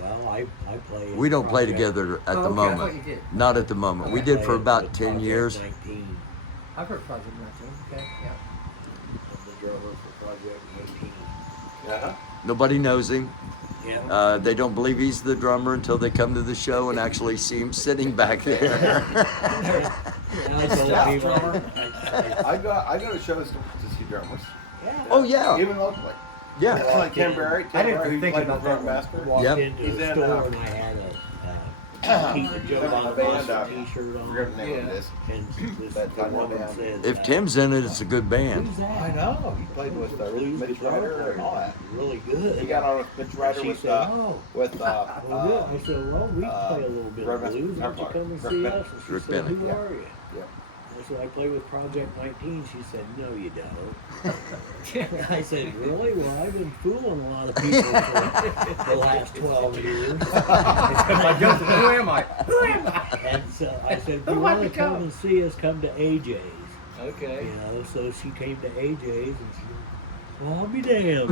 Well, I play. We don't play Project- together at Oh, the okay, I thought moment. you did. Not at the moment. We I did play for about with 10 Project years. 19. I've heard Project 19. Okay, yeah. I'm the drummer for Project 19. Uh-huh. Nobody knows him. Yeah. They don't believe he's the drummer until they come to the show and actually see him sitting back there. I told Yeah. people. I go to shows to see drummers, Oh yeah, even locally. yeah. Like Tim Barry. I didn't Who think played about with that one. Rockmaster. Walked Yep. into He's the in, store and I had a Keith Joe the Bonamassa band, t-shirt on. forget the name of Yeah. it is. And this That the kind of woman band. says, If Tim's in it, it's a good band. who's that? I know. He played with Blues Mitch guitar Ryder player. and all that. Really good. He got on with Mitch Ryder She with said, oh. with Well, good. I said, well, we play a little bit of Rick blues. Why don't you come and see us? And she Rick said, Bennett, who yeah. are you? Yep. I said, I play with Project 19. She said, no, you don't. I said, really? Well, I've been fooling a lot of people for the last 12 years. Who am I? Who am I? And so I said, if Who you wanted want to to come go? and see us, come to AJ's. Okay. You know, so she came to AJ's and she said, well, I'll be damned.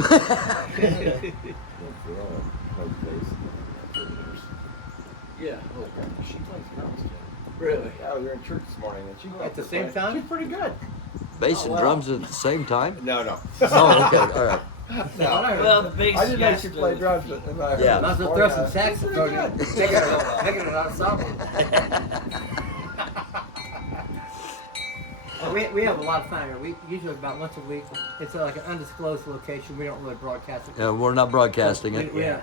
Yeah. She plays drums too. Really? Yeah, we were in church this morning and she At the same time? She's pretty good. Bass and well. drums at the same time. No, no. Oh, okay, all right. No. Well, the bass. I didn't know yes, she the- played drums. And I heard Yeah. this Might as well morning, throw some she's saxophone pretty in. good. Make it an ensemble. We have a lot of fun here. We usually about once a week. It's like an undisclosed location. We don't really broadcast it. Yeah, we're not broadcasting it. We don't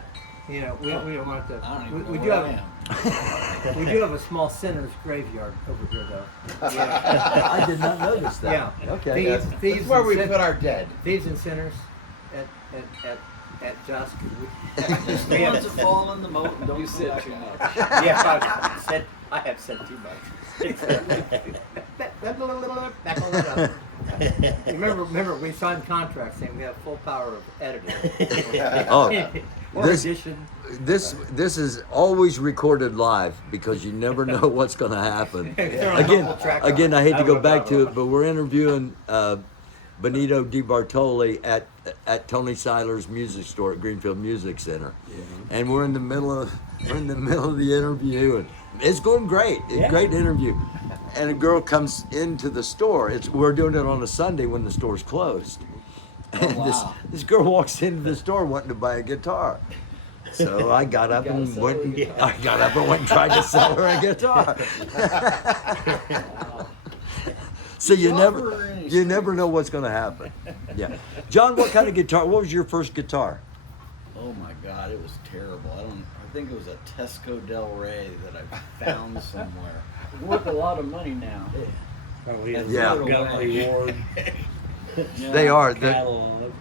want it to. I don't even We know do where I have am. we do have a small sinner's graveyard over here though. I did not notice that. Yeah. Okay. Thieves, That's thieves, where and we sin- put our dead. thieves and sinners at dusk. Just the ones that fall in the moat and don't You come said back too out. much. Yeah, I have said too much. Remember, we signed contracts saying we have full power of editing. Oh, Or this- edition. this is always recorded live because you never know what's going to happen. Throw a Again, humble track on again, it. I hate to go back to it, but we're interviewing Benito DiBartoli at Tony Seiler's music store at Greenfield Music Center, and we're in the middle of the interview, and it's going great. It's a great interview, and a girl comes into the store. We're doing it on a Sunday when the store's closed, and wow. this girl walks into the store wanting to buy a guitar. So I got up gotta and sell went. her a And, guitar. I got up and went and tried to sell her a guitar. So you never know what's going to happen. Yeah, John, what kind of guitar? What was your first guitar? Oh my God, it was terrible. I think it was a Tesco Del Rey that I found somewhere. Worth a lot of money now. Probably has Yeah. a Montgomery Ward They are. catalog.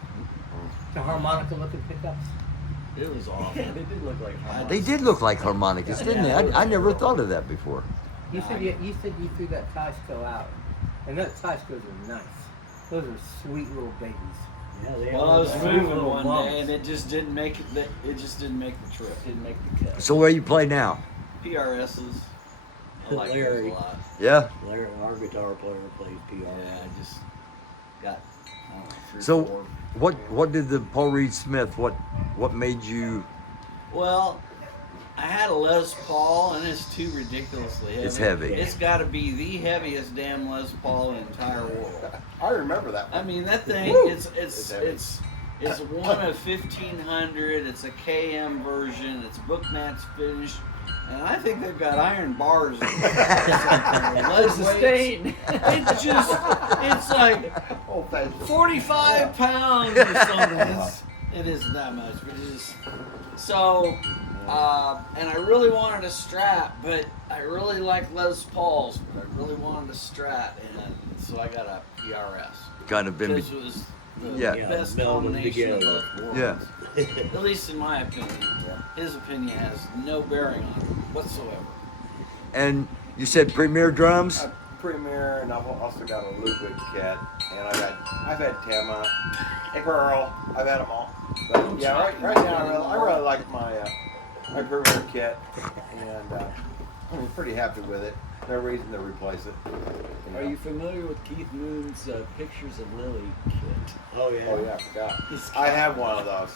The harmonica looking pickups. It was awful. Yeah, they did look like harmonicas. They did look like harmonicas, didn't they? I never thought of that before. You said you threw that Teisco out, and those Teiscos are nice. Those are sweet little babies. Yeah, they Well, I are. was Sweet moving little one lumps. day and it just didn't make it. It just didn't make the trip. Didn't make the cut. So where you play now? PRSs. I like those Larry. a lot. Yeah. Larry, our guitar player plays PRS. Yeah, I just got I don't know, 3 or So 4. what did the Paul Reed Smith? What made you? Well, I had a Les Paul, and it's too ridiculously heavy. It's heavy. It's got to be the heaviest damn Les Paul in the entire world. I remember that. I mean, that thing, Woo! it's heavy. it's one of 1,500. It's a KM version. It's bookmatch finished, and I think they've got iron bars. In it. There's a stain. It's like Old fashioned. 45 pounds or something. It isn't that much, but it is. So, and I really wanted a Strat, but I really like Les Pauls, but I really wanted a Strat, and so I got a PRS. Kind of been. This was the Yeah. best Meld them combination of together. both worlds. Yeah. At least in my opinion. His opinion has no bearing on it whatsoever. And you said Premier drums. Premier, and I've also got a Ludwig kit, and I've had Tema and Pearl. I've had them all. But yeah, right now I really like my Premier kit, and I'm pretty happy with it. No reason to replace it. You know. Are you familiar with Keith Moon's Pictures of Lily kit? Oh yeah. Oh yeah, I forgot. I have one of those.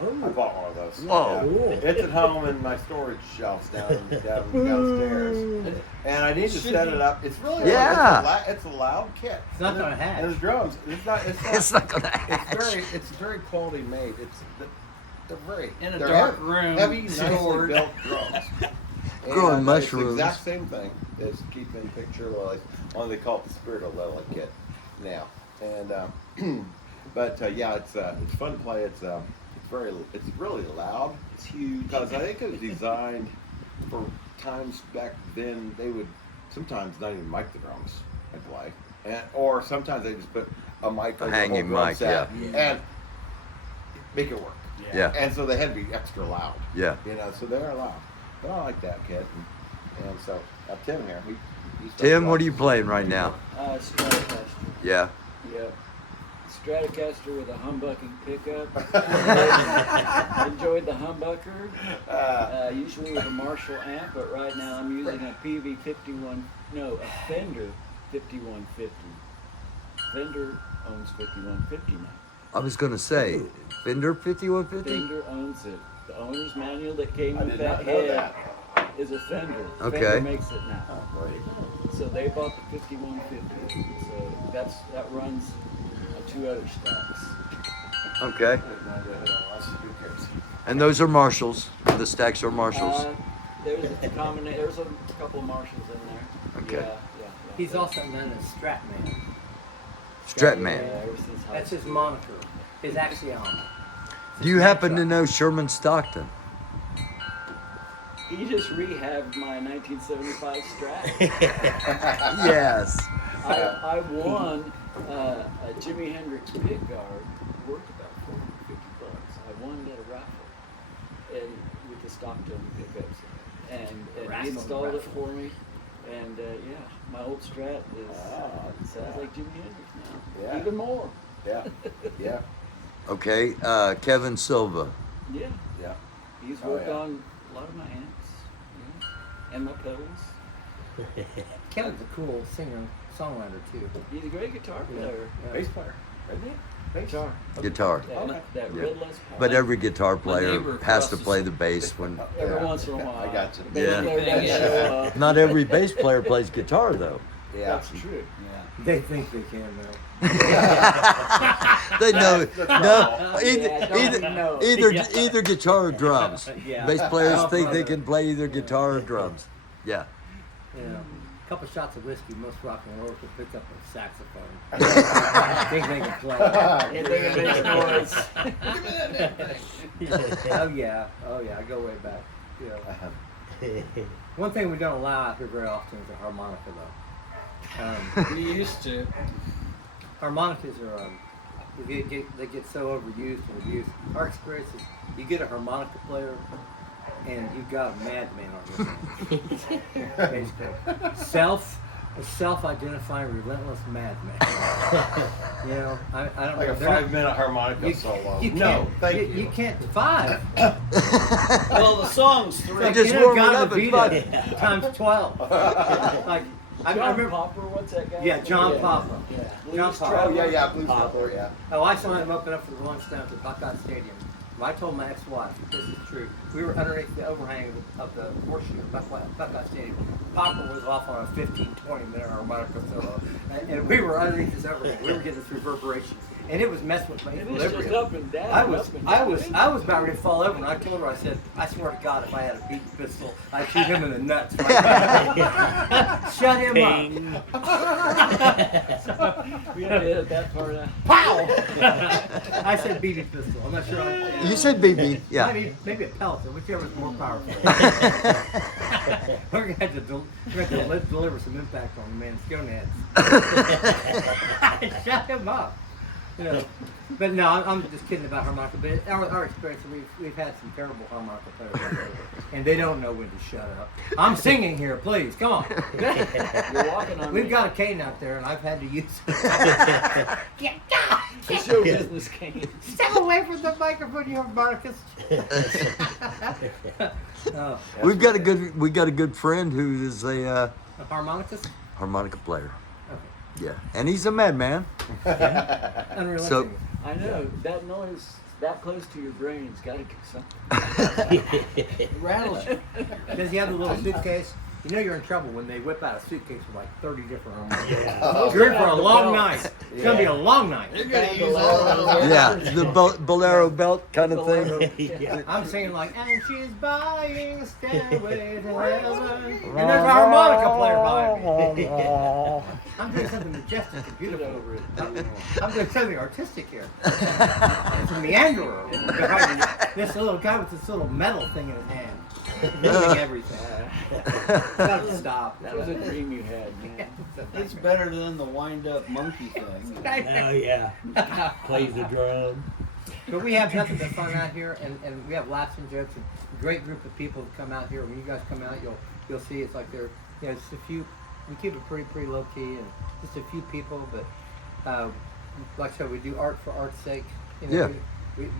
I Oh. bought one of those. Whoa. Yeah. Cool. It's at home in my storage shelves downstairs, and I need to set it up. It's really Yeah. it's a loud kit. It's not gonna hatch. And the drums, it's not. It's not gonna hatch. It's very quality made. They're very In a they're dark heavy, room, heavy, nicely stored. built drums. Growing And, mushrooms. It's the exact same thing as Keith in Picture Lilies, only they call it the Spirit of Lily kit now. And but yeah, it's fun to play. It's really loud. It's huge. Because I think it was designed for times back then. They would sometimes not even mic the drums and play, or sometimes they just put a mic over the hanging whole drum mic, set yeah. and make it work. Yeah. And so they had to be extra loud. Yeah. You know, so they're loud. But I like that kit, and so Tim here. He's Tim, what are you playing right now? Stratocaster. Yeah. Yep. Stratocaster with a humbucking pickup. Enjoyed the humbucker. Usually with a Marshall amp, but right now I'm using a a Fender 5150. Fender owns 5150 now. I was gonna say Fender 5150. Fender owns it. The owner's manual that came I with did that not know head that. is a Fender. Okay. Fender makes it now. Great. So they bought the 5150. So that runs 2 other stacks. Okay. And those are Marshalls. The stacks are Marshalls. There's a couple of Marshalls in there. Okay. Yeah. He's also known as Stratman. Stratman. Ever since high That's his school. moniker, his axiom. Do you happen to know Sherman Stockton? He just rehabbed my 1975 Strat. Yes. I won a Jimi Hendrix pickguard worth about $450. I won at a raffle, and with the Stockton pickups, and he Raffle, installed it raffle. for me. And yeah, my old Strat sounds like Jimi Hendrix now. Yeah. Even more. Yeah. Yeah. Okay. Kevin Silva. Yeah. Yeah. He's Oh, worked yeah. on a lot of my amps, and my pedals. Kevin's a cool singer, songwriter too. He's a great guitar player. Yeah. Bass player. Isn't he? Bass. Guitar. Guitar. That Yeah. red Les Paul. But every guitar player neighbor has across to the play street. the bass when. Every Yeah. once in a while. I got you. Bass Yeah. player doesn't show up. Not every bass player plays guitar though. Yeah. That's true. Yeah. They think they can though. They know. That's No. all. Yeah, I don't know. Either guitar or drums. Yeah. Bass players Oh, think they brother. can play either guitar or drums. Yeah. You know, a couple shots of whiskey, most rock and rollers will pick up a saxophone. I think they can play. And they make noise. Oh yeah, I go way back. Yeah. One thing we don't allow out here very often is a harmonica though. We used to. Harmonicas are they get so overused and abused. Our experience is you get a harmonica player and you've got a madman on your hands. Basically. A self-identifying relentless madman. You know, I don't Like know. a They're not- 5-minute harmonica solo. you No, can't- thank you. You can't 5. Well, the song's 3. Just you know, warming God up would and beat it times 12. Like I John remember. Popper, what's that guy? Yeah, John Popper. Yeah. John Blues Popper. Oh Traveler. yeah, yeah, Blues Pop. Traveler, yeah. Oh, I saw him open up for the Rolling Stones at Buckeye Stadium. Well, I told my ex-wife, this is true. We were underneath the overhang of the horseshoe at Buckeye Stadium. Popper was off on a 15-20 minute harmonica solo, and we were underneath this overhang. We were getting this reverberation, and it was messing with my And it's just equilibrium. up and down. I was up and down. about ready to fall over, and I told her, I said, I swear to God, if I had a beat pistol, I'd shoot him in the nuts. Shut him up. We had to edit that part out. Pow! I said BB pistol. I'm not sure. You said BB, yeah. Maybe a pellet, whichever is more powerful. We're gonna have to deliver some impact on the man's gonads. Shut him up. You know, but no, I'm just kidding about harmonica. But our experience, we've had some terrible harmonica players, out there, and they don't know when to shut up. I'm singing here, please, come on. You're walking on We've me. got a cane out there, and I've had to use it. The show business cane. Step away from the microphone, you harmonicas. Oh, We got a good friend who is a a harmonicas? harmonica player. Okay. Yeah, and he's a madman. Unrelenting. So- I know that noise that close to your brain's got to do something. It rattles you. Does he have a little suitcase? You know you're in trouble when they whip out a suitcase with like 30 different harmonicas. You're in for a long night. It's gonna be a long night. Yeah, the bolero belt kind of thing. I'm singing like, and she's buying a stairway to heaven. And there's a harmonica player behind me. I'm doing something majestic and beautiful. over it. I'm doing something artistic here. It's a meanderer behind me. This little guy with this little metal thing in his hand. Moving everything. Gotta stop. That was a dream you had, man. It's better than the wind-up monkey thing. Oh yeah. Plays the drum. But we have nothing but fun out here, and we have laughs and jokes, and a great group of people that come out here. When you guys come out, you'll see it's like just a few. We keep it pretty low key, and just a few people. But like I said, we do art for art's sake. You know,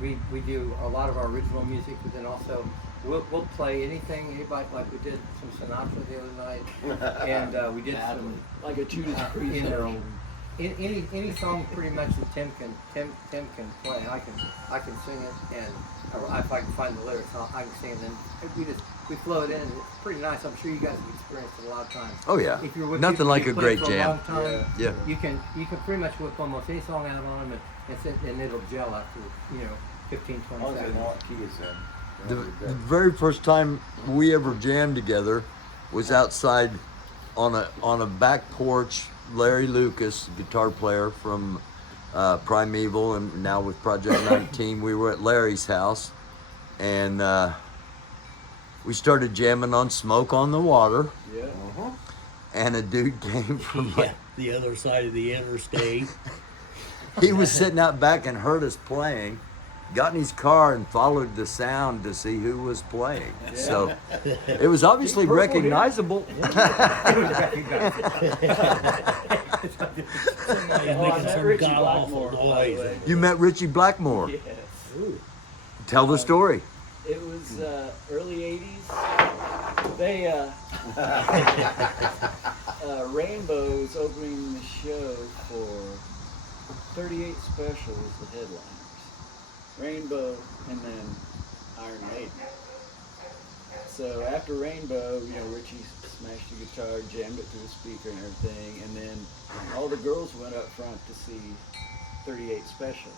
we do a lot of our original music, but then also we'll play anything anybody, like we did some Sinatra the other night, and we did some Like a Judas Priest. you know. Any song pretty much that Tim can play, I can sing it, and if I can find the lyrics, I can sing it. And we flow it in. It's pretty nice. I'm sure you guys have experienced it a lot of times. Oh yeah, If you're with nothing people like you a play great for jam. long time, Yeah. you can pretty much whip almost any song out on them, and it'll gel after 15, 20 As long as they seconds. know what key it's in. The very first time we ever jammed together was outside on a back porch. Larry Lucas, guitar player from Primeval, and now with Project 19, we were at Larry's house, and we started jamming on Smoke on the Water, Yeah. and a dude came from Yeah, the other side of the interstate. he was sitting out back and heard us playing, got in his car and followed the sound to see who was playing. So it was obviously recognizable. He's Oh, I making met some Richie god awful Blackmore, by the noise. way. You met Richie Blackmore. Yes. Tell the story. It was early 80s. They Rainbow's opening the show for 38 Special was the headliners. Rainbow and then Iron Maiden. So after Rainbow, Richie smashed the guitar, jammed it through the speaker and everything, and then all the girls went up front to see 38 Special.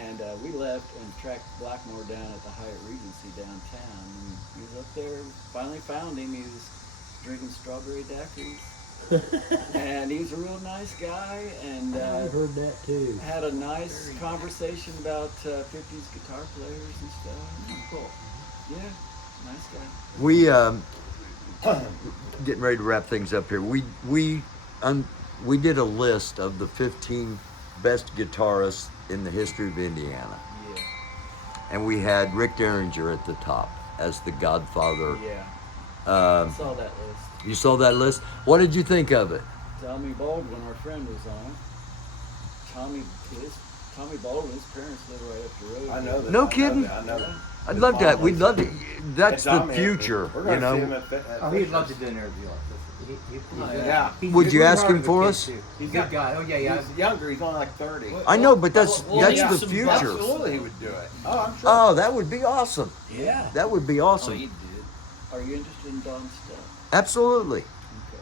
And we left and tracked Blackmore down at the Hyatt Regency downtown. And he was up there, finally found him. He was drinking strawberry daiquiris. And he was a real nice guy, and I've heard that too. had a nice conversation about 50s guitar players and stuff. Cool. Yeah, nice guy. We getting ready to wrap things up here. We did a list of the 15 best guitarists in the history of Indiana, Yeah, and we had Rick Derringer at the top as the godfather. yeah. I saw that list. You saw that list? What did you think of it? Tommy Baldwin, our friend, was on. Tommy Baldwin's parents live right up the road. I know that. No I know kidding? that, I know that. I'd love that. We'd love to. That's Hey, the Tommy, future, we're you gonna see him know. at Oh, he'd love to do an interview like this. Yeah. Would you really ask hard him of a for kid, us? too. He's a good guy. Oh yeah, yeah. He's younger. He's only like 30. I know, but that's yeah, the some future. Absolutely, he would do it. Oh, I'm sure. Oh, that would be awesome. Yeah. That would be Oh, awesome. he did. Are you interested in Don's stuff? Absolutely. Okay.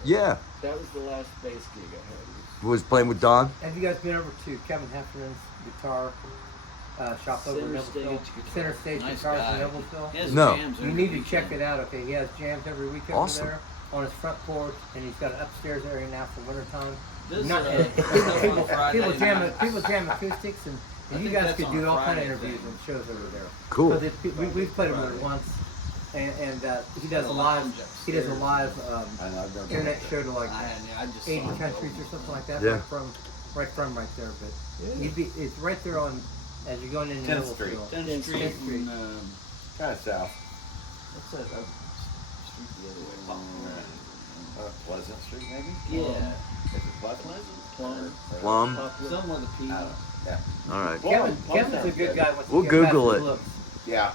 Yeah. That was the last bass gig I had. Was playing with Don. Have you guys been over to Kevin Heffernan's guitar shop over in Center Noblesville? Stage Guitar. Center Stage Nice Guitars guy. in Noblesville. He has No. jams You every need to check weekend. it out. Okay, he has jams every weekend Awesome. over there on his front porch, and he's got an upstairs area now for wintertime. This, Not, this is on people, Friday jam, night. people jam acoustics, and I you think guys that's could on do a all kind of Friday interviews thing. and shows over there. Cool. So we've played him there once, and he does a live I know, I've never internet been show to like I just 80 saw him countries go. or something like that. Yeah. Right from right there, but it's right there on as you're going into 10th Street. Noblesville. 10th Street Street. and kind of south. what's that street the other way? Pleasant Street, maybe? Yeah. Is it Pleasant? Plum. Plum. Something with a P. I don't know. Yeah. All right. Kevin's Plum a sounds good good. guy. Once We'll you get past Google his it. looks. Yeah.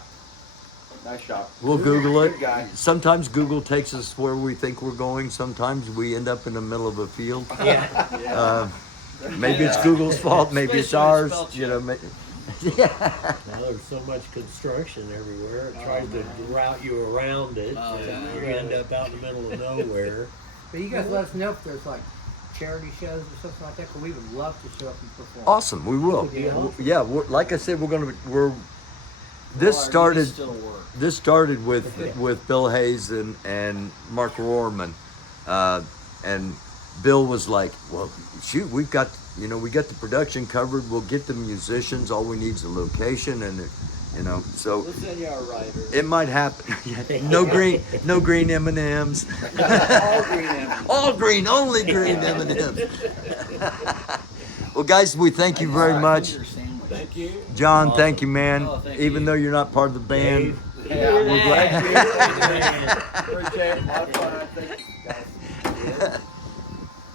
Nice shop. We'll Google it. Good guy. Sometimes Google takes us where we think we're going. Sometimes we end up in the middle of a field. Yeah. Maybe it's Google's fault. Maybe it's Especially ours. spell You know. Yeah. Now there's so much construction everywhere. It tries to route you around it. Oh, and yeah. you end up out in the middle of nowhere. But you guys let us know if there's like charity shows or something like that, because we would love to show up and perform. Awesome. We will. Yeah. Like I said, we're. This Or you started. still work. This started with Bill Hayes and Mark Rohrman, and Bill was like, "Well, shoot, we got the production covered. We'll get the musicians. All we need is a location, and so We'll send you our writer. it might happen. no green M&Ms. All green M&Ms. All green, only green M&Ms. Well, guys, we thank you very much. Finger sandwich. Thank you. John, thank you, man. Oh, thank Even you. though you're not part of the band, Yeah. we're glad. Appreciate it. A lot of fun. Thank you, guys.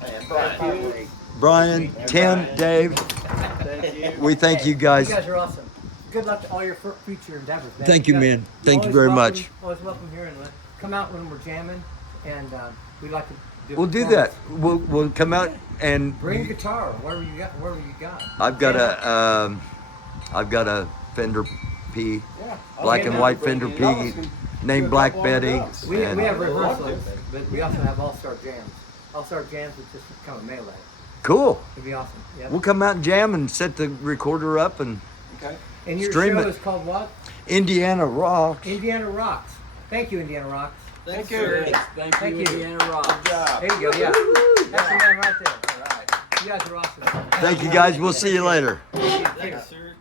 And Brian. Brian, Tim, Dave, Thank you. we thank you guys. You guys are awesome. Good luck to all your future endeavors, man. Thank you, guys man. Thank you always very welcome- much. Always welcome here, and come out when we're jamming, and we'd like to do. a We'll do that. performance. We'll come out and Bring a guitar, whatever you got. I've got a Fender P, Yeah. black Okay, and now white Fender P, named Black Betty. We and have rehearsals, but we also have all-star jams. All-star jams is just kind of melee. Cool. It'd be awesome. Yep. We'll come out and jam and set the recorder up and Okay. And your stream show it. is called what? Indiana rocks. Indiana Rocks. Thank you, Indiana Rocks. Thank you. you. Thank Thank you, you. Indiana Rock. Good job. There you go. Yeah. That's the man right there. All right. You guys are awesome. Thank you guys. We'll see you later. Thanks, sir.